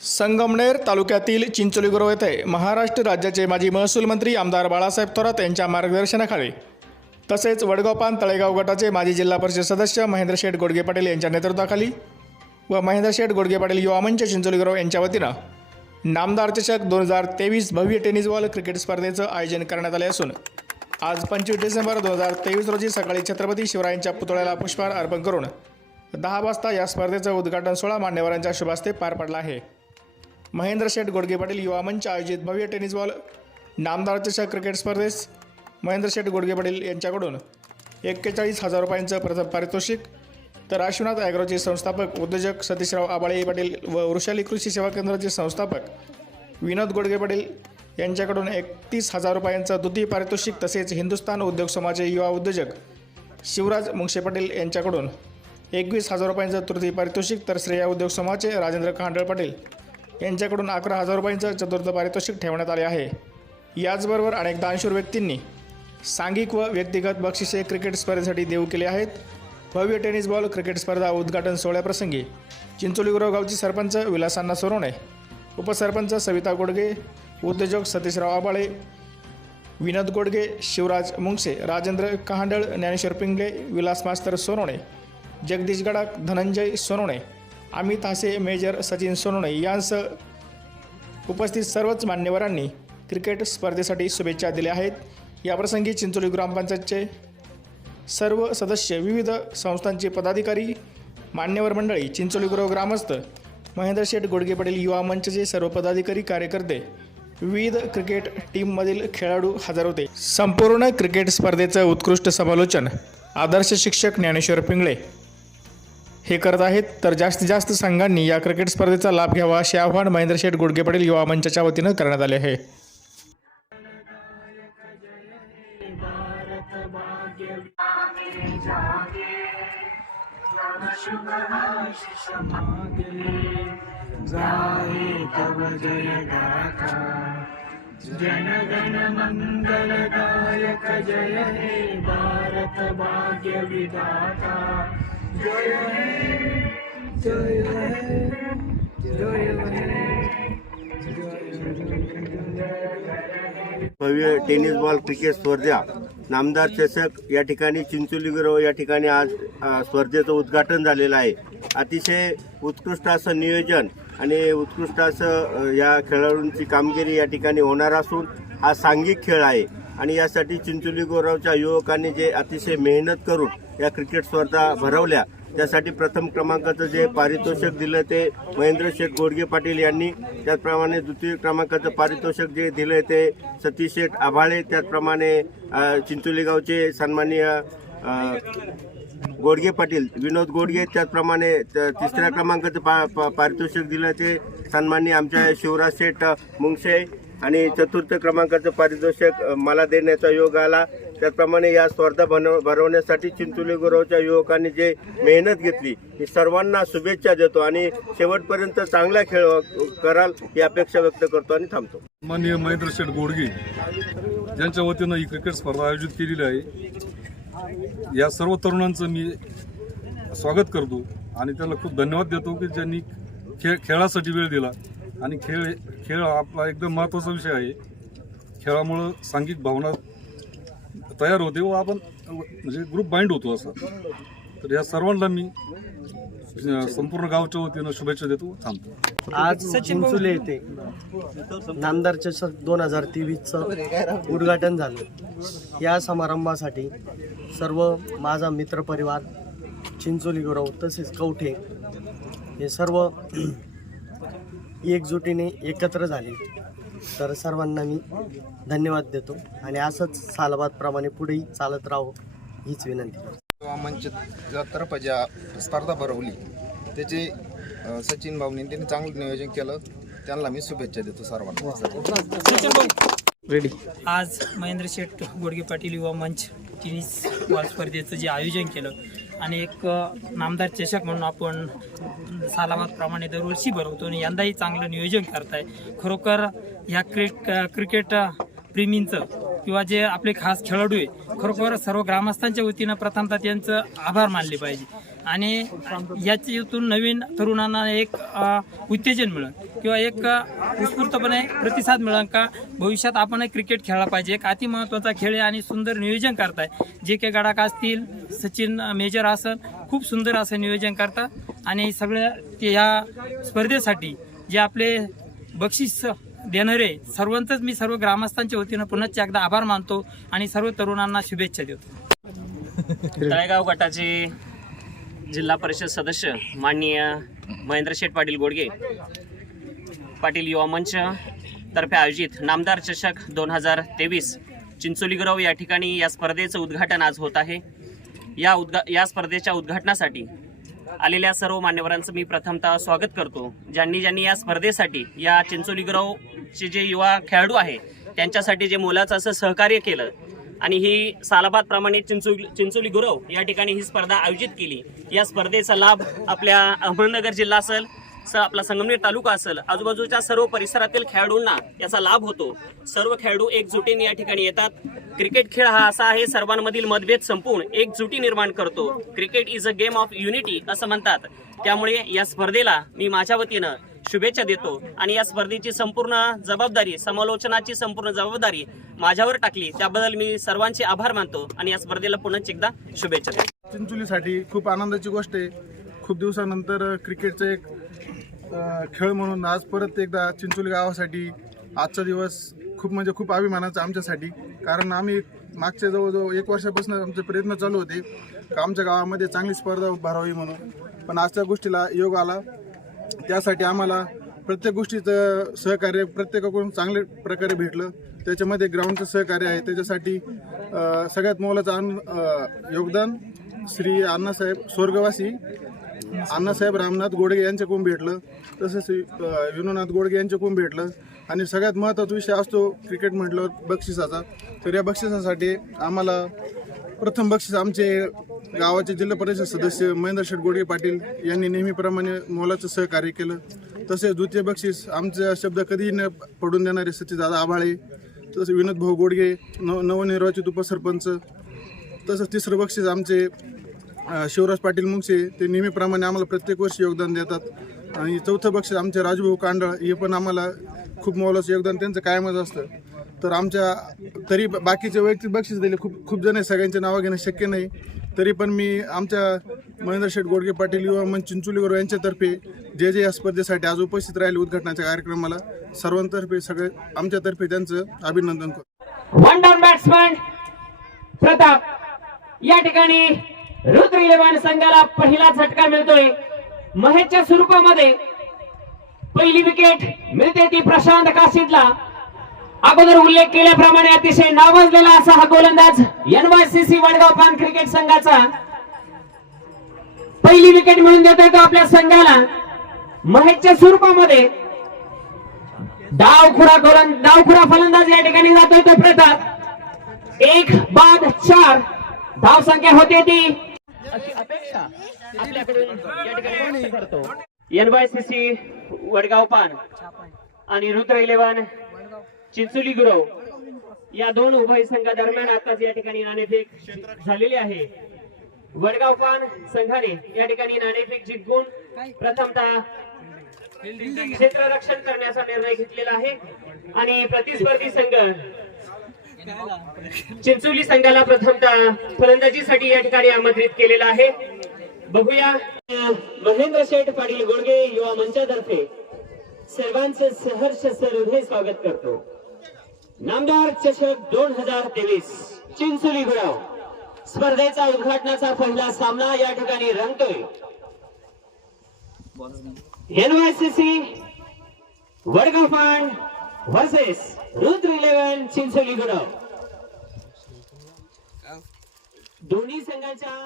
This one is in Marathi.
संगमनेर तालुक्यातील चिंचोलीगुरव येथे महाराष्ट्र राज्याचे माजी महसूल मंत्री आमदार बाळासाहेब थोरात यांच्या मार्गदर्शनाखाली तसेच वडगावपान तळेगाव गटाचे माजी जिल्हा परिषद सदस्य महेंद्र शेठ गोडगे पाटील यांच्या नेतृत्वाखाली व महेंद्र शेठ गोडगे पाटील युवा मंच चिंचोलीगुरव यांच्या वतीनं नामदार चषक दोन हजार तेवीस भव्य टेनिस बॉल क्रिकेट स्पर्धेचं आयोजन करण्यात आले असून आज पंचवीस डिसेंबर दोन हजार तेवीस रोजी सकाळी छत्रपती शिवरायांच्या पुतळ्याला पुष्पहार अर्पण करून दहा वाजता या स्पर्धेचं उद्घाटन सोहळा मान्यवरांच्या शुभास्ते पार पडला आहे. महेंद्र शेठ गोडगे पाटील युवा मंच आयोजित भव्य टेनिस बॉल नामदार चषक क्रिकेट स्पर्धेस महेंद्र शेठ गोडगे पाटील यांच्याकडून एक्केचाळीस हजार रुपयांचं प्रथम पारितोषिक तर आशुनाथ ॲग्रोचे संस्थापक उद्योजक सतीशराव आबाळे पाटील व वृषाली कृषी सेवा केंद्राचे संस्थापक विनोद गोडगे पाटील यांच्याकडून एकतीस हजार रुपयांचं द्वितीय पारितोषिक तसेच हिंदुस्थान उद्योग समाजचे युवा उद्योजक शिवराज मुंगशे पाटील यांच्याकडून एकवीस हजार रुपयांचं तृतीय पारितोषिक तर श्रेया उद्योग समाजचे राजेंद्र खांडळ पाटील यांच्याकडून अकरा हजार रुपयांचं चतुर्थ पारितोषिक ठेवण्यात आले आहे. याचबरोबर अनेक दानशूर व्यक्तींनी सांघिक व व्यक्तिगत बक्षिसे क्रिकेट स्पर्धेसाठी देऊ केले आहेत. भव्य टेनिस बॉल क्रिकेट स्पर्धा उद्घाटन सोहळ्याप्रसंगी चिंचोली गावचे गावची सरपंच विलासांना सोरवणे उपसरपंच सविता गोडगे उद्योजक सतीशराव आबाळे विनोद गोडगे शिवराज मुंगसे राजेंद्र कहांडळ ज्ञानेश्वर पिंगळे विलास मास्तर सोनवणे जगदीश गडाक धनंजय सोनवणे अमित तासे मेजर सचिन सोनवणे यांसह उपस्थित सर्वच मान्यवरांनी क्रिकेट स्पर्धेसाठी शुभेच्छा दिल्या आहेत. याप्रसंगी चिंचोली ग्रामपंचायतचे सर्व सदस्य विविध संस्थांचे पदाधिकारी मान्यवर मंडळी चिंचोली गुरव ग्रामस्थ महेंद्र शेठ गोडगे पाटील युवा मंचचे सर्व पदाधिकारी कार्यकर्ते विविध क्रिकेट टीममधील खेळाडू हजर होते. संपूर्ण क्रिकेट स्पर्धेचं उत्कृष्ट समालोचन आदर्श शिक्षक ज्ञानेश्वर पिंगळे हे करत आहेत. तर जास्तीत जास्त संघांनी या क्रिकेट स्पर्धेचा लाभ घ्यावा असे आव्हान महेंद्र शेठ गुडगे पटेल युवा मंचाच्या वतीनं करण्यात आले आहे. जनगण मंगलदायक जय हे भारत भाग्य विधाता भव्य टेनिस बॉल क्रिकेट स्पर्धा. नामदार चषक या ठिकाणी चिंचोली गुरव या ठिकाणी आज स्पर्धेचं उद्घाटन झालेलं आहे. अतिशय उत्कृष्ट असं नियोजन आणि उत्कृष्ट असं या खेळाडूंची कामगिरी या ठिकाणी होणार असून हा सांघिक खेळ आहे. आणि यासाठी चिंचोली गोरावच्या युवकांनी जे अतिशय मेहनत करून या क्रिकेट स्पर्धा भरवल्या त्यासाठी प्रथम क्रमांकाचं जे पारितोषिक दिलं ते महेंद्र शेठ गोडगे पाटील यांनी त्याचप्रमाणे द्वितीय क्रमांकाचं पारितोषिक जे दिलं ते सतीश शेठ आभाळे त्याचप्रमाणे चिंचोली गावचे सन्माननीय गोडगे पाटील विनोद गोडगे त्याचप्रमाणे त- तिसऱ्या क्रमांकाचं पा पारितोषिक दिलं ते सन्माननीय आमच्या शिवराज शेठ मुंगशे आणि चतुर्थ क्रमांकाचं पारितोषिक मला देण्याचा योग आला. त्याचप्रमाणे या स्पर्धा बनव भरवण्यासाठी चिंचोली गुरवच्या युवकांनी जे मेहनत घेतली ही सर्वांना शुभेच्छा देतो आणि शेवटपर्यंत चांगला खेळ कराल ही अपेक्षा व्यक्त करतो आणि थांबतो. माननीय महेंद्र शेठ गोडगे ज्यांच्या वतीनं ही क्रिकेट स्पर्धा आयोजित केलेली आहे. या सर्व तरुणांचं मी स्वागत करतो आणि त्याला खूप धन्यवाद देतो की ज्यांनी खेळ खेळासाठी वेळ दिला. आणि खेळ खेळ आपला एकदम महत्त्वाचा विषय आहे. खेळामुळं सांघिक भावना तयार होते व आपण म्हणजे ग्रुप बाइंड होतो असं. तर या सर्वांना मी संपूर्ण गावच्या वतीनं शुभेच्छा देतो थांबतो. आज चिंचोली येते. नामदार चषक दोन हजार तेवीसचं उद्घाटन झालं. या समारंभासाठी सर्व माझा मित्रपरिवार चिंचोली गुरव तसेच कवठे हे सर्व एकजुटीने एकत्र झाले. तर सर्वांना मी धन्यवाद देतो आणि असंच सालबादप्रमाणे पुढेही चालत राहो हीच विनंती मंच तर्फे ज्या स्पर्धा भरवली. त्याचे सचिन भाऊनी त्यांनी चांगलं नियोजन केलं. त्यांना मी शुभेच्छा देतो सर्वांना. रेडी आज महेंद्र शेठ गोडगे पाटील युवा मंच टेनिस बॉल स्पर्धेचं जे आयोजन केलं आणि एक नामदार चषक म्हणून आपण सालाबादप्रमाणे दरवर्षी भरवतो आणि यंदाही चांगलं नियोजन करताय. खरोखर ह्या क्रिक क्रिकेट प्रेमींचं किंवा जे आपले खास खेळाडू आहे खरोखर सर्व ग्रामस्थांच्या वतीनं प्रथमतः त्यांचं आभार मानले पाहिजे. आणि याच्यातून नवीन तरुणांना एक उत्तेजन मिळेल किंवा एक उत्स्फूर्तपणे प्रतिसाद मिळेल का? भविष्यात आपण क्रिकेट खेळला पाहिजे. एक अति महत्त्वाचा खेळ आहे आणि सुंदर नियोजन करताय. जे के गडाक असतील सचिन मेजर असन खूप सुंदर असं नियोजन करतात. आणि सगळ्या ते ह्या स्पर्धेसाठी जे आपले बक्षीस देणारे सर्वांचंच मी सर्व ग्रामस्थांच्या वतीनं पुन्हा एकदा आभार मानतो आणि सर्व तरुणांना शुभेच्छा देतो. तळेगाव गटाचे जिल्हा परिषद सदस्य माननीय महेंद्र शेठ पाटील गोडगे पाटील युवा मंच तर्फे आयोजित नामदार चषक दोन हजार तेवीस चिंचोलीग्रव या ठिकाणी या स्पर्धेचं उद्घाटन आज होत आहे. या उद्घा या स्पर्धेच्या उद्घाटनासाठी आलेल्या सर्व मान्यवरांचं मी प्रथमतः स्वागत करतो. ज्यांनी ज्यांनी या स्पर्धेसाठी या चिंचोलीग्रवचे जे युवा खेळाडू आहे त्यांच्यासाठी जे मोलाचं असं सहकार्य केलं आणि ही सालाबाद प्रमाणे चिंचोली चिंचोली गुरव या ठिकाणी ही स्पर्धा आयोजित केली. या स्पर्धेचा लाभ आपल्या अहमदनगर जिल्हा असेल स आपला संगमनेर तालुका असेल आजूबाजूच्या सर्व परिसरातील खेळाडूंना याचा लाभ होतो. सर्व खेळाडू एकजुटीने या ठिकाणी येतात. क्रिकेट खेळ हा असा आहे सर्वांमधील मतभेद संपून एकजुटी निर्माण करतो. Cricket is a game of unity असं म्हणतात. त्यामुळे या स्पर्धेला मी माझ्या वतीनं शुभेच्छा देतो आणि या स्पर्धेची संपूर्ण जबाबदारी समालोचनाची संपूर्ण जबाबदारी माझ्यावर टाकली. त्याबद्दल मी सर्वांचे आभार मानतो आणि या स्पर्धेला पुन्हा एकदा शुभेच्छा देतो. चिंचोलीसाठी खूप आनंदाची गोष्ट आहे. खूप दिवसानंतर क्रिकेटचं एक खेळ म्हणून आज परत एकदा चिंचोली गावासाठी आजचा दिवस खूप म्हणजे खूप अभिमानाचा आमच्यासाठी. कारण आम्ही मागच्या जवळजवळ एक वर्षापासून आमचे प्रयत्न चालू होते. का आमच्या गावामध्ये चांगली स्पर्धा भरावी म्हणून. पण आजच्या गोष्टीला योग आला. त्यासाठी आम्हाला प्रत्येक गोष्टीचं सहकार्य प्रत्येकाकडून चांगल्या प्रकारे भेटलं. त्याच्यामध्ये ग्राउंडचं सहकार्य आहे. त्याच्यासाठी सगळ्यात मोलाचं अन योगदान श्री अण्णासाहेब स्वर्गवासी अण्णासाहेब रामनाथ गोडगे यांच्याकडून भेटलं. तसंच विनोनाथ गोडगे यांच्याकडून भेटलं. आणि सगळ्यात महत्त्वाचा विषय असतो क्रिकेट म्हटल्यावर बक्षिसाचा. तर या बक्षिसासाठी आम्हाला प्रथम बक्षीस आमचे गावाचे जिल्हा परिषद सदस्य महेंद्र शेटगोडे गोडगे पाटील यांनी नेहमीप्रमाणे मोलाचं सहकार्य केलं. तसेच द्वितीय बक्षीस आमचा शब्द कधीही न पडून देणारे सचिदादा आभाळे तसेच विनोद भाऊ गोडगे नव नवनिर्वाचित उपसरपंच तसंच तिसरं बक्षीस आमचे शिवराज पाटील मुंगसे ते नेहमीप्रमाणे आम्हाला प्रत्येक वर्षी योगदान देतात. आणि चौथं बक्षीस आमचे राजूभाऊ कांडळ हे पण आम्हाला खूप मोलाचं योगदान त्यांचं कायमच असतं. तर आमच्या तरी बाकीचे वैयक्तिक बक्षीस दिले. खूप खूप जण आहे सगळ्यांचे नावं घेणं शक्य नाही. तरी पण मी आमच्या महेंद्र शेठ गोडगे पाटील युवा मंच चिंचोलीवर यांच्यातर्फे जे जे या स्पर्धेसाठी आज उपस्थित राहिले उद्घाटनाच्या कार्यक्रमाला सर्वांतर्फे सगळे आमच्यातर्फे त्यांचं अभिनंदन करतो. वन डाऊन बॅट्समॅन प्रताप या ठिकाणी रुद्र इलेव्हन संघाला पहिला झटका मिळतोय. महेशच्या स्वरूपामध्ये पहिली विकेट मिळते ती प्रशांत काशीदला अगोदर उल्लेख केल्याप्रमाणे अतिशय नावाजलेला असा हा गोलंदाज एनवायसीसी वडगाव पान क्रिकेट संघाचा. पहिली विकेट मिळून देतोय तो आपल्या संघाला. महेशच्या स्वरूपामध्ये डावखुरा गोलंद डावखुरा फलंदाज या ठिकाणी जातोय तो प्रताप. एक बाद चार. धाव संख्या होते ती. अशी अपेक्षा आपल्याकडून या ठिकाणी व्यक्त करतो. एनवायसीसी वडगाव पान आणि रुद्र इलेव्हन चिंचोली गुरव या दोन उभय संघादरम्यान आताच या ठिकाणी नाणेफेक झालेली आहे. वडगाव पान संघाने या ठिकाणी नाणेफेक जिंकून प्रथमतः क्षेत्ररक्षण करण्याचा निर्णय घेतलेला आहे. आणि प्रतिस्पर्धी संघ चिंचोली संघाला प्रथमतः फलंदाजीसाठी या ठिकाणी आमंत्रित केलेला आहे. बघूया महेंद्र शेठ पाटील गोडगे युवा मंचातर्फे सर्वांचे सहर्ष हृदय स्वागत करतो. नामदार चषक दोन हजार तेवीस चिंचोली गुराव स्पर्धेचा उद्घाटनाचा पहिला सामना या ठिकाणी रंगतोय. NYCC Vadgaon Phand versus Rudra eleven Chincholi Gurav दोन्ही संघाच्या